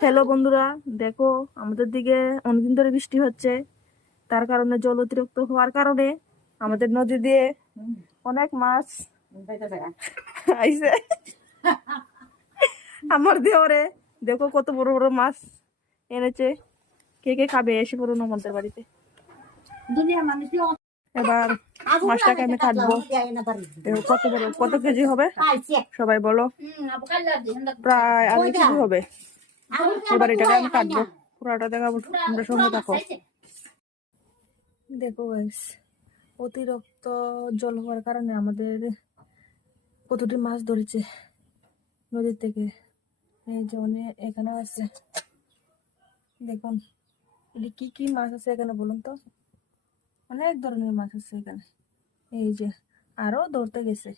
Hello বন্ধুরা, দেখো আমাদের দিকে অনেকদিন ধরে বৃষ্টি হচ্ছে। তার কারণে জল অতিরিক্ত হওয়ার কারণে আমাদের নদী দিয়ে অনেক মাছ আইছে। আমার দেওরে দেখো কত বড় বড় মাছ এনেছে। কে কে খাবে এসে পড়ুন আমাদের বাড়িতে। এবার মাছটাকে আমি কাটবো। দেখো কত বড়, কত কেজি হবে সবাই বলো? প্রায় 2.5 কেজি হবে। এবার এটাকে আমি কাটবো, পুরোটা দেখাবো, তোমরা সঙ্গে থাকো। দেখো গাইস, অতিরিক্ত জল হওয়ার কারণে আমাদের কতটি মাছ ধরেছে নদীর থেকে। এই যে অনেক এখানে আছে, দেখুন এটি কি কি মাছ আছে এখানে বলুন তো। অনেক ধরনের মাছ আছে এখানে। এই যে আরো ধরতে গেছে।